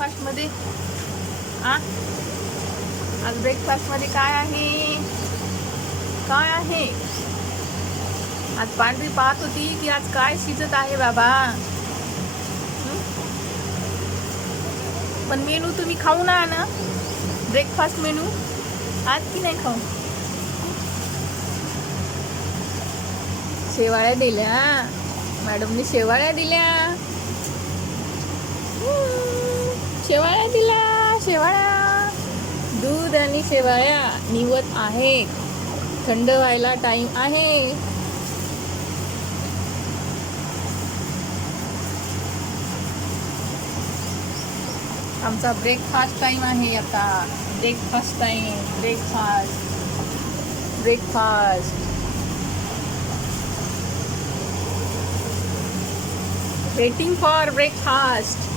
ब्रेकफास्टमध्ये? आज ब्रेकफास्टमध्ये काय आहे? काय आहे आज? पांढरी पाहत होती की आज काय शिजत आहे बाबा. पण मेनू तुम्ही खाऊ ना ब्रेकफास्ट मेनू आज की नाही खाऊ? शेवाळ्या दिल्या मॅडमने, शेवाळ्या दिल्या. शेवाळ्या दिल्या, शेवाळ्या. दूध आणि शेवाळ्या निवत आहे. थंड व्हायला टाइम आहे. आमचा ब्रेकफास्ट टाइम आहे आता. Breakfast time. Breakfast. Waiting for breakfast.